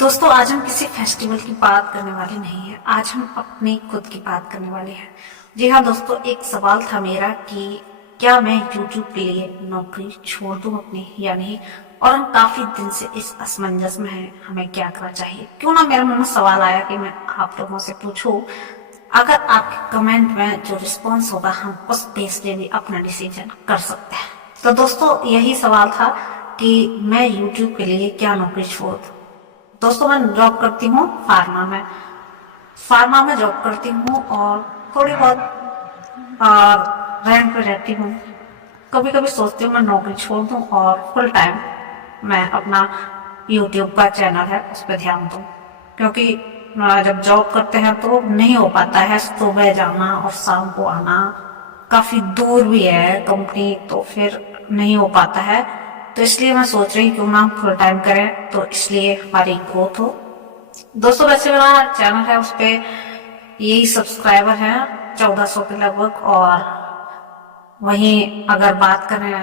दोस्तों आज हम किसी फेस्टिवल की बात करने वाले नहीं है। आज हम अपनी खुद की बात करने वाले हैं। जी हाँ दोस्तों, एक सवाल था मेरा कि क्या मैं YouTube के लिए नौकरी छोड़ दूं अपनी या नहीं। और हम काफी दिन से इस असमंजस में हैं, हमें क्या करना चाहिए। क्यों ना मेरे मन में सवाल आया कि मैं आप लोगों से पूछूं। अगर आपके कमेंट में जो रिस्पॉन्स होगा हम उस बेस पे भी अपना डिसीजन कर सकते हैं। तो दोस्तों यही सवाल था कि मैं YouTube के लिए क्या नौकरी छोड़ दूं। दोस्तों मैं जॉब करती हूँ फार्मा में जॉब करती हूँ और थोड़ी बहुत रेंट पे रहती हूँ। कभी कभी सोचती हूँ मैं नौकरी छोड़ दूँ और फुल टाइम मैं अपना यूट्यूब का चैनल है उस पर ध्यान दूँ, क्योंकि जब जॉब करते हैं तो नहीं हो पाता है सुबह जाना और शाम को आना। काफी दूर भी है कंपनी, तो फिर नहीं हो पाता है। तो इसलिए मैं सोच रही क्यों ना फुल टाइम करें, तो इसलिए हमारी ग्रोथ हो। दोस्तों वैसे मेरा चैनल है, उस पे यही सब्सक्राइबर है 1400 के लगभग। और वहीं अगर बात करें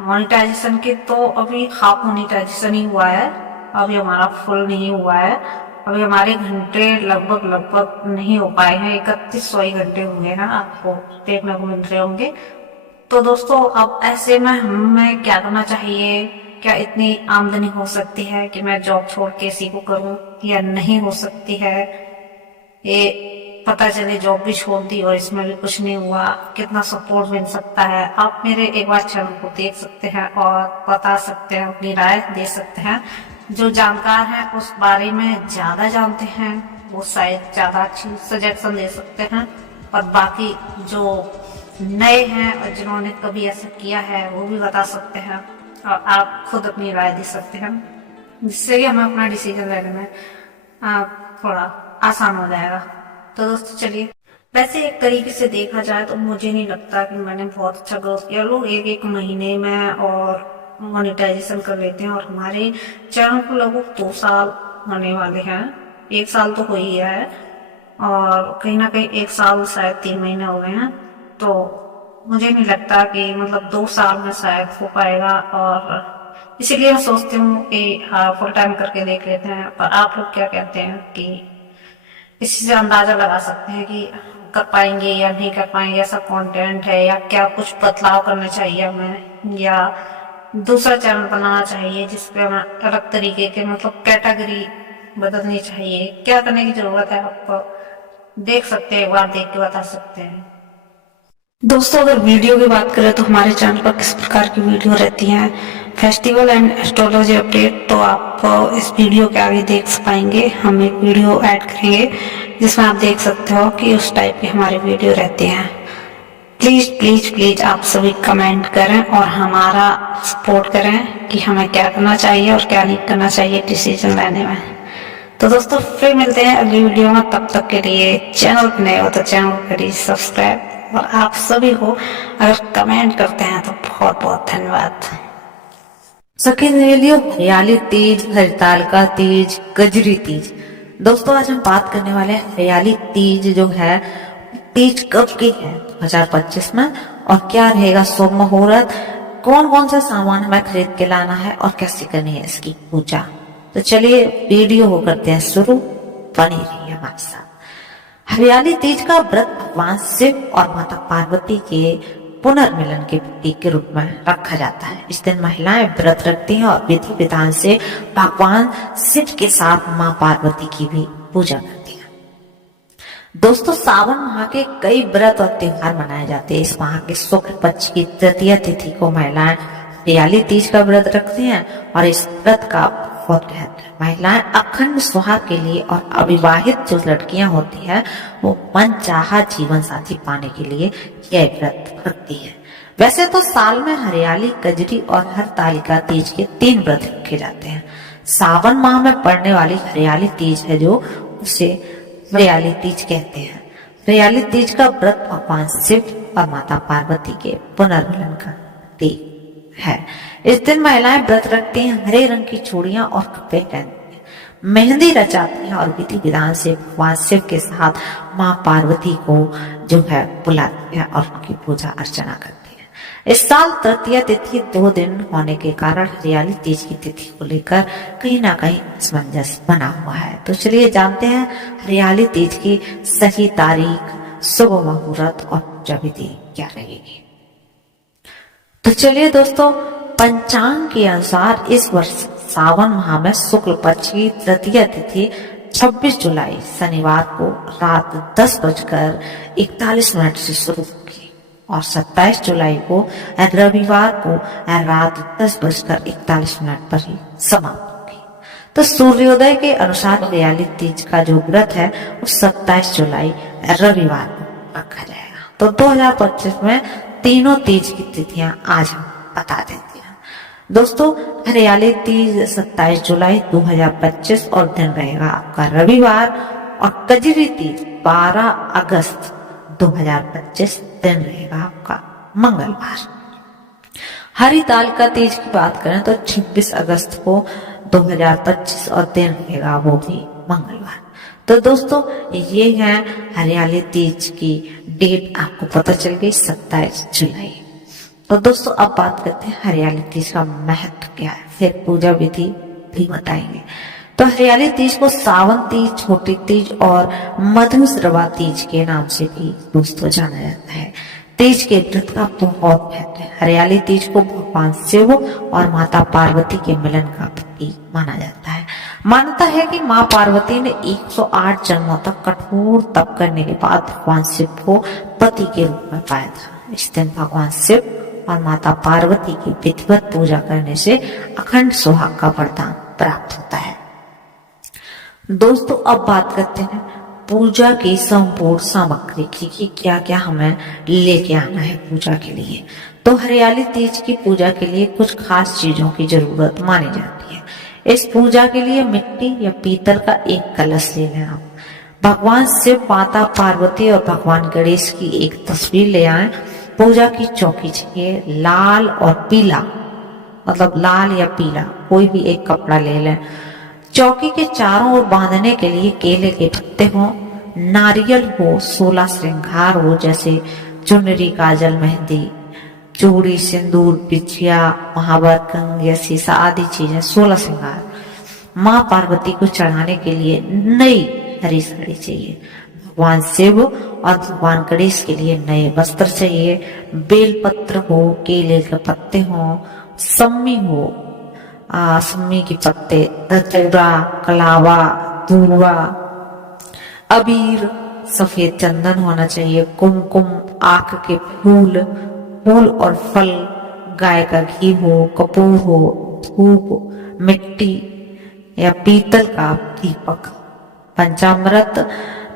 मोनेटाइजेशन की तो अभी हाफ मोनेटाइजेशन ही हुआ है, अभी हमारा फुल नहीं हुआ है। अभी हमारे घंटे लगभग नहीं हो पाए हैं, 3100 ही घंटे हुए हैं, आपको देखने को मिल रहे होंगे। तो दोस्तों अब ऐसे में हमें क्या करना चाहिए। क्या इतनी आमदनी हो सकती है कि मैं जॉब छोड़ के इसी को करूं, या नहीं हो सकती है। ये पता चले जॉब भी छोड़ दी और इसमें भी कुछ नहीं हुआ, कितना सपोर्ट मिल सकता है। आप मेरे एक बार चैनल को देख सकते हैं और बता सकते हैं, अपनी राय दे सकते हैं। जो जानकार हैं उस बारे में ज्यादा जानते हैं, वो शायद ज्यादा अच्छी सजेशन दे सकते हैं। और बाकी जो नए हैं और जिन्होंने कभी ऐसा किया है वो भी बता सकते हैं, और आप खुद अपनी राय दे सकते हैं, जिससे कि हमें अपना डिसीजन लेने में थोड़ा आसान हो जाएगा। तो दोस्तों चलिए, वैसे एक तरीके से देखा जाए तो मुझे नहीं लगता कि मैंने बहुत अच्छा ग्रोथ किया। लोग एक महीने में और मोनेटाइजेशन कर लेते हैं, और हमारे चैनल को लगभग 2 साल होने वाले हैं। 1 साल तो हो ही है, और कहीं ना कहीं 1 साल शायद 3 महीने हो गए हैं। तो मुझे नहीं लगता कि मतलब 2 साल में शायद हो पाएगा, और इसीलिए मैं सोचती हूँ कि हाँ फुल टाइम करके देख लेते हैं। पर आप लोग क्या कहते हैं कि इसी से अंदाजा लगा सकते हैं कि कर पाएंगे या नहीं कर पाएंगे, ऐसा कंटेंट है या क्या कुछ बदलाव करना चाहिए हमें, या दूसरा चैनल बनाना चाहिए जिसपे हमें अलग तरीके के मतलब कैटेगरी बदलनी चाहिए। क्या करने की जरूरत है, आपको देख सकते हैं, एक बार देख के बता सकते हैं। दोस्तों अगर वीडियो की बात करें तो हमारे चैनल पर किस प्रकार की वीडियो रहती हैं, फेस्टिवल एंड एस्ट्रोलॉजी अपडेट, तो आप इस वीडियो के आगे देख पाएंगे। हम एक वीडियो ऐड करेंगे जिसमें आप देख सकते हो कि उस टाइप के हमारे वीडियो रहते हैं। प्लीज प्लीज प्लीज आप सभी कमेंट करें और हमारा सपोर्ट करें कि हमें क्या करना चाहिए और क्या नहीं करना चाहिए डिसीजन लेने में। तो दोस्तों फिर मिलते हैं अगली वीडियो में, तब तक के लिए चैनल पर नए हो तो चैनल को करिए सब्सक्राइब। और आप सभी को अगर कमेंट करते हैं तो बहुत बहुत धन्यवाद। सेकंड वीडियो हरियाली तीज, हरितालिका तीज, गजरी तीज। दोस्तों आज हम बात करने वाले हैं हरियाली तीज जो है, तीज कब की है 2025 में, और क्या रहेगा शुभ मुहूर्त, कौन कौन सा सामान हमें खरीद के लाना है और कैसे करनी है इसकी पूजा। तो चलिए वीडियो को करते हैं शुरू, बनी रहिए हमारे साथ। हरियाली तीज का व्रत भगवान शिव और माता पार्वती के पुनर्मिलन के प्रतीक के रूप में रखा जाता है। इस दिन महिलाएं व्रत रखती हैं और विधि विधान से भगवान शिव के साथ मां पार्वती की भी पूजा करती हैं। दोस्तों सावन माह के कई व्रत और त्योहार मनाए जाते हैं। इस माह के शुक्ल पक्ष की तृतीया तिथि को महिलाएं हरियाली तीज का व्रत रखती हैं, और इस व्रत का बहुत महत्व है। महिलाएं अखंड सुहाग के लिए और अविवाहित जो लड़कियां होती हैं वो मनचाहा जीवन साथी पाने के लिए यह व्रत रखती है। वैसे तो साल में हरियाली, कजरी और हरतालिका तीज के 3 व्रत रखे जाते हैं। सावन माह में पड़ने वाली हरियाली तीज है जो उसे हरियाली तीज कहते हैं। हरियाली तीज का व्रत भगवान शिव और माता पार्वती के पुनर्मिलन का प्रतीक है। इस दिन महिलाएं व्रत रखती हैं, हरे रंग की चूड़ियां और कपड़े पहनती हैं, मेहंदी रचाती हैं और विधि विधान से भगवान शिव के साथ मां पार्वती को जो है बुलाती हैं और उनकी पूजा अर्चना करती हैं। इस साल तृतीया तिथि 2 दिन होने के कारण हरियाली तीज की तिथि को लेकर कहीं ना कहीं असमंजस बना हुआ है। तो चलिए जानते हैं हरियाली तीज की सही तारीख, शुभ मुहूर्त और पूजा विधि क्या रहेगी। तो चलिए दोस्तों, पंचांग के अनुसार इस वर्ष सावन माह में शुक्ल पक्ष की तृतीया तिथि 26 जुलाई शनिवार को रात 10:41 से शुरू होगी और 27 जुलाई को रविवार को रात 10:41 पर ही समाप्त होगी। तो सूर्योदय के अनुसार हरियाली तीज का जो व्रत है वो 27 जुलाई रविवार को रखा जाएगा। तो 2025 में तीनों तीज की तिथियां आज हम बता देते हैं। दोस्तों, हरियाली तीज 27 जुलाई 2025 और दिन रहेगा आपका रविवार, और कजरी तीज 12 अगस्त 2025 दिन रहेगा आपका मंगलवार। हरितालिका तीज की बात करें तो 26 अगस्त को 2025 और दिन रहेगा वो भी मंगलवार। तो दोस्तों, ये है हरियाली तीज की डेट, आपको पता चल गई 27 जुलाई। तो दोस्तों, अब बात करते हैं हरियाली तीज का महत्व क्या है, फिर पूजा विधि भी बताएंगे। तो हरियाली तीज को सावन तीज, छोटी तीज और मधुश्रवा तीज के नाम से भी दोस्तों जाना जाता है। तीज के व्रत का बहुत महत्व है। हरियाली तीज को भगवान शिव और माता पार्वती के मिलन का प्रतीक माना जाता है। मान्यता है कि माँ पार्वती ने 108 जन्मों तक कठोर तप करने के बाद भगवान शिव को पति के रूप में पाया था। इस दिन भगवान शिव और माता पार्वती की विधिवत पूजा करने से अखंड सुहाग का वरदान प्राप्त होता है। दोस्तों, अब बात करते हैं पूजा की संपूर्ण सामग्री की कि क्या क्या हमें लेके आना है पूजा के लिए। तो हरियाली तीज की पूजा के लिए कुछ खास चीजों की जरूरत मानी जाती है। इस पूजा के लिए मिट्टी या पीतल का एक कलश ले लें आप। भगवान शिव, माता पार्वती और भगवान गणेश की एक तस्वीर ले आए। पूजा की चौकी चाहिए लाल और पीला, मतलब लाल या पीला कोई भी एक कपड़ा ले लें। चौकी के चारों ओर बांधने के लिए केले के पत्ते हो, नारियल हो, 16 श्रृंगार हो जैसे चुनरी, काजल, मेहंदी, चूड़ी, सिंदूर, बिछिया, महावर, कंग या शीशा आदि चीजें 16 श्रृंगार। माँ पार्वती को चढ़ाने के लिए नई हरी साड़ी चाहिए। भगवान शिव और भगवान गणेश के लिए नए वस्त्र चाहिए। बेल पत्र हो, केले के पत्ते हो, सम्मी हो, सम्मी के पत्ते, धतूरा, कलावा, दूर्वा, अबीर, सफेद चंदन होना चाहिए, कुमकुम, आक के फूल, फूल और फल, गाय का घी हो, कपूर हो, धूप, मिट्टी या पीतल का दीपक, पंचामृत,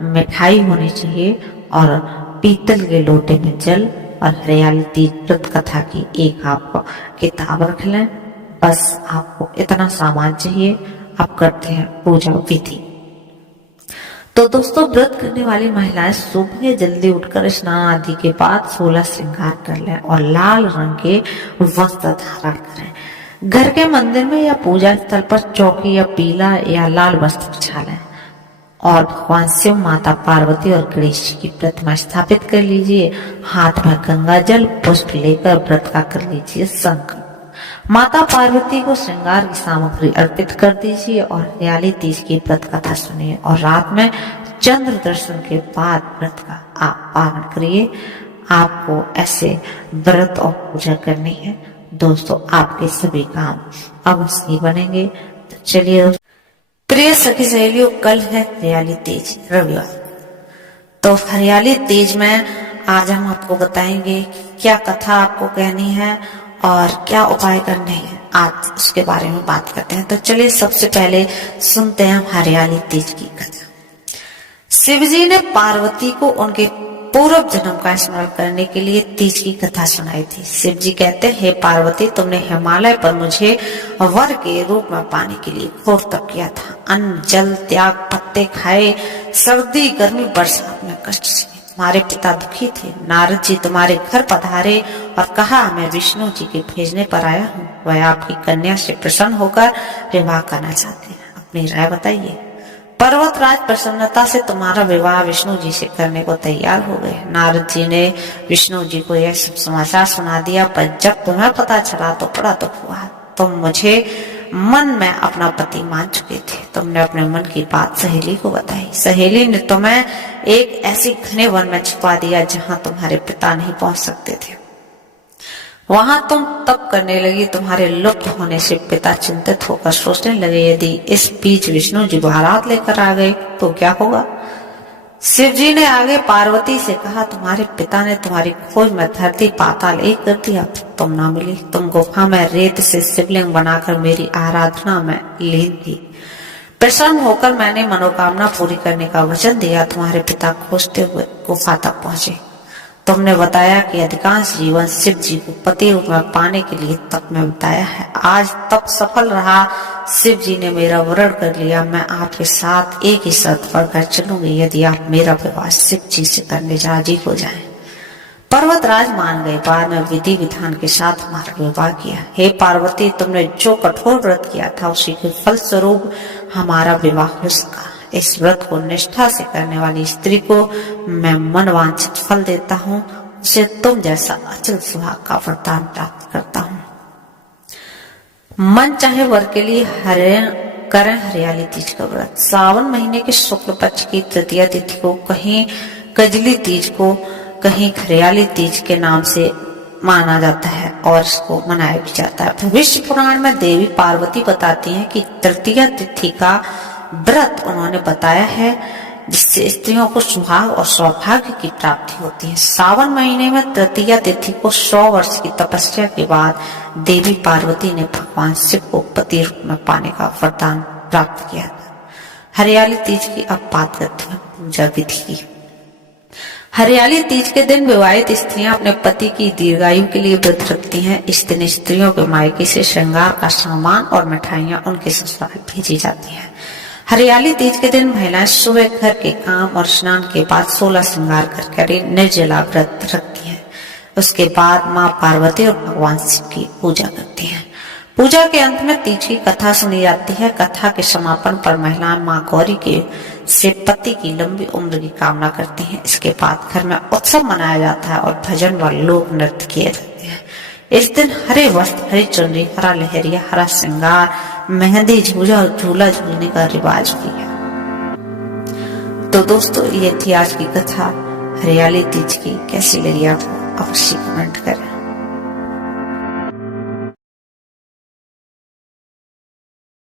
मिठाई होनी चाहिए और पीतल के लोटे में जल और हरियाली तीज व्रत कथा की एक आप किताब रख लें। बस आपको इतना सामान चाहिए। आप करते हैं पूजा विधि। तो दोस्तों, व्रत करने वाली महिलाएं सुबह जल्दी उठकर स्नान आदि के बाद 16 श्रृंगार कर लें और लाल रंग के वस्त्र धारण करें। घर के मंदिर में या पूजा स्थल पर चौकी या पीला या लाल वस्त्र बिछा लें और भगवान शिव, माता पार्वती और गणेश जी की प्रतिमा स्थापित कर लीजिए। हाथ में गंगा जल, पुष्प लेकर व्रत का कर लीजिए संकल्प। माता पार्वती को श्रृंगार की सामग्री अर्पित कर दीजिए और हरियाली तीज की व्रत कथा सुनिए और रात में चंद्र दर्शन के बाद व्रत का आप पालन करिए। आपको ऐसे व्रत और पूजा करनी है दोस्तों, आपके सभी काम अवश्य बनेंगे। तो चलिए प्रिय सखी सहेलियों, कल है हरियाली तीज रविवार। तो हरियाली तीज में आज हम आपको बताएंगे क्या कथा आपको कहनी है और क्या उपाय करने हैं, आज उसके बारे में बात करते हैं। तो चलिए सबसे पहले सुनते हैं हरियाली तीज की कथा। शिवजी ने पार्वती को उनके पूर्व जन्म का स्मरण करने के लिए तीज की कथा सुनाई थी। शिव जी कहते, हे पार्वती, तुमने हिमालय पर मुझे वर के रूप में पाने के लिए घोर तप किया था। अन्न, जल त्याग, पत्ते खाए, सर्दी, गर्मी, बरसात में कष्ट से तुम्हारे पिता दुखी थे। नारद जी तुम्हारे घर पधारे और कहा, मैं विष्णु जी के भेजने पर आया हूँ। वह आपकी कन्या से प्रसन्न होकर विवाह करना चाहते हैं। अपनी राय बताइए। पर्वतराज प्रसन्नता से तुम्हारा विवाह विष्णु जी से करने को तैयार हो गए। नारद जी ने विष्णु जी को यह सब समाचार सुना दिया, पर जब तुम्हें पता चला तो बड़ा दुख हुआ। तुम मुझे मन में अपना पति मान चुके थे। तुमने अपने मन की बात सहेली को बताई। सहेली ने तुम्हें एक ऐसी घने वन में छुपा दिया जहां तुम्हारे पिता नहीं पहुंच सकते थे। वहां तुम तप करने लगी। तुम्हारे लुप्त होने से पिता चिंतित होकर सोचने लगे, यदि इस बीच विष्णु जी बारात लेकर आ गए तो क्या होगा। शिव जी ने आगे पार्वती से कहा, तुम्हारे पिता ने तुम्हारी खोज में धरती पाताल एक कर दिया, तुम ना मिली। तुम गुफा में रेत से शिवलिंग बनाकर मेरी आराधना में लीन थी। प्रसन्न होकर मैंने मनोकामना पूरी करने का वचन दिया। तुम्हारे पिता खोजते हुए गुफा तक पहुंचे। तुमने बताया कि अधिकांश जीवन शिव जी को पति रूप में पाने के लिए तप में बिताया है। आज तप सफल रहा। शिव जी ने मेरा वरण कर लिया। मैं आपके साथ एक ही शर्त पर कर चलूंगी, यदि आप मेरा विवाह शिव जी से करने राजी हो जाएं। पर्वतराज मान गए। बाद में विधि विधान के साथ हमारा विवाह किया। हे पार्वती, तुमने जो कठोर व्रत किया था उसी के फल स्वरूप हमारा विवाह हो सका। इस व्रत को निष्ठा से करने वाली स्त्री को मैं मनवांछित फल देता हूँ। उसे तुम जैसा अचल सुहाग का वरदान प्राप्त करता हूँ। मन चाहे वर के लिए करें हरियाली तीज का व्रत। सावन महीने के शुक्ल पक्ष की तृतीया तिथि को कहीं कजली तीज को कहीं हरियाली तीज के नाम से माना जाता है और इसको मनाया भी जाता है। भविष्य पुराण में देवी पार्वती बताती हैं कि तृतीया तिथि का व्रत उन्होंने बताया है जिससे स्त्रियों को सुहाग और सौभाग्य की प्राप्ति होती है। सावन महीने में तृतीया तिथि को 100 वर्ष की तपस्या के बाद देवी पार्वती ने भगवान शिव को पति रूप में पाने का वरदान प्राप्त किया था। हरियाली तीज की अब बात करते हैं पूजा विधि की। हरियाली तीज के दिन विवाहित स्त्रियां अपने पति की दीर्घायु के लिए व्रत रखती हैं। इस दिन स्त्रियों के मायके से श्रृंगार का सामान और मिठाइयां उनके ससुराल भेजी जाती हैं। हरियाली तीज के दिन महिलाएं सुबह घर के काम और स्नान के बाद 16 श्रृंगार करके निर्जला व्रत रखती हैं। उसके बाद माँ पार्वती और भगवान शिव की पूजा करती हैं। पूजा के अंत में तीज की कथा सुनी जाती है। कथा के समापन पर महिलाएं माँ गौरी के से पति की लंबी उम्र की कामना करती हैं। इसके बाद घर में उत्सव मनाया जाता है और भजन व लोक नृत्य किए जाते हैं। इस दिन हरे वस्त्र, हरी चुनरी, हरा लहरिया, हरा श्रृंगार, मेहंदी, झूला झूलने का रिवाज भी है। तो दोस्तों, ये थी आज की कथा हरियाली तीज की। कैसी लगी आपको अवश्य कमेंट करें।